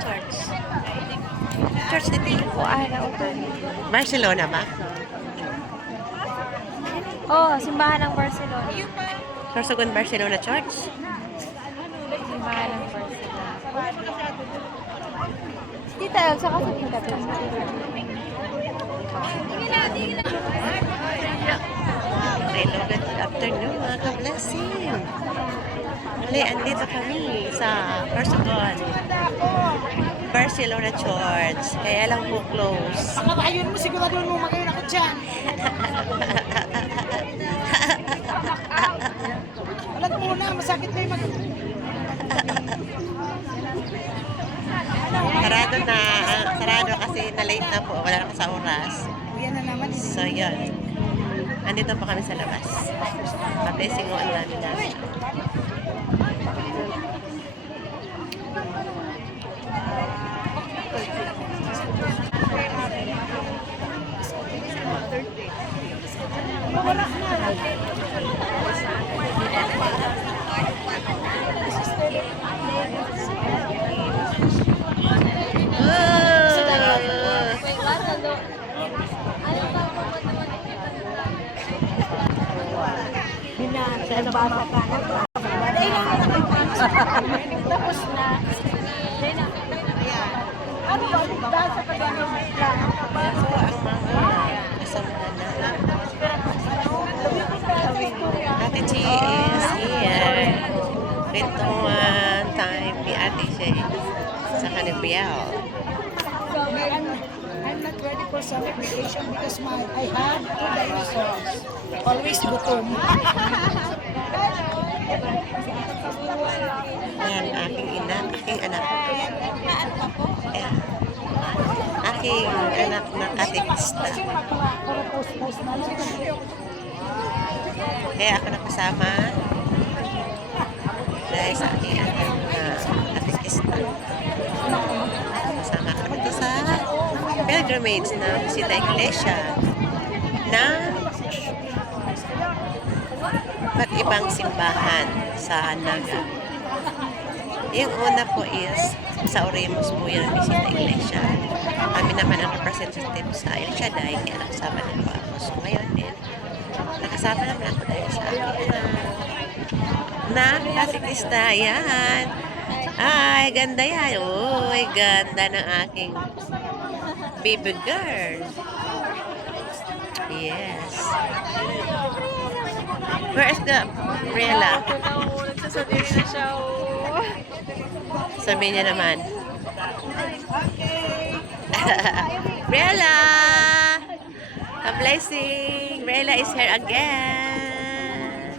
Church. Church dito. Barcelona ba? Oh, simbahan ng Barcelona. Sorsogon Barcelona Church? Simbahan ng Barcelona. Tita Elsa kasi tita Elsa. Hello, good afternoon mga ka-blessing. Muli, andito kami sa Sorsogon Barcelona Church. Kaya lang po close. Ayun mo, sigurado mo magayon ako dyan. Alam mo na, masakit na yung Sarado na. Sarado kasi na-late na po. Wala na sa oras. Yan na naman. So, yun. Andito po kami sa labas. Pa-blessing mo ang dami namin. Tapos na. Ano ba? Dahil sa pagkakang So, ang mga kasamahan na Ate Chi is here. Kwentuhan time ni Ate Chi sa Kanibiao. I'm not ready for celebration because I had 2 dinosaurs. Always gutom. Ayan, aking ina, aking anak. Ayan. Aking anak na katekista. Kaya ako nakasama dahil sa aking anak na katekista. Kasama kami dito sa pilgrimage na Sita Iglesia na iba't ibang simbahan sa Naga. Yung una po is sa Oremus po yung Visita Iglesia. Kami naman ang representative sa El Shaddai, kaya nakasama din po ako. So ngayon din, nakasama naman ako dahil sa akin na katikista. Yan. Ay, ganda yan. Uy, ganda ng aking baby girl. Yes. Where is the Briella? Nagsasabi na siya. Sabi niya naman. Briella! A blessing! Briella is here again.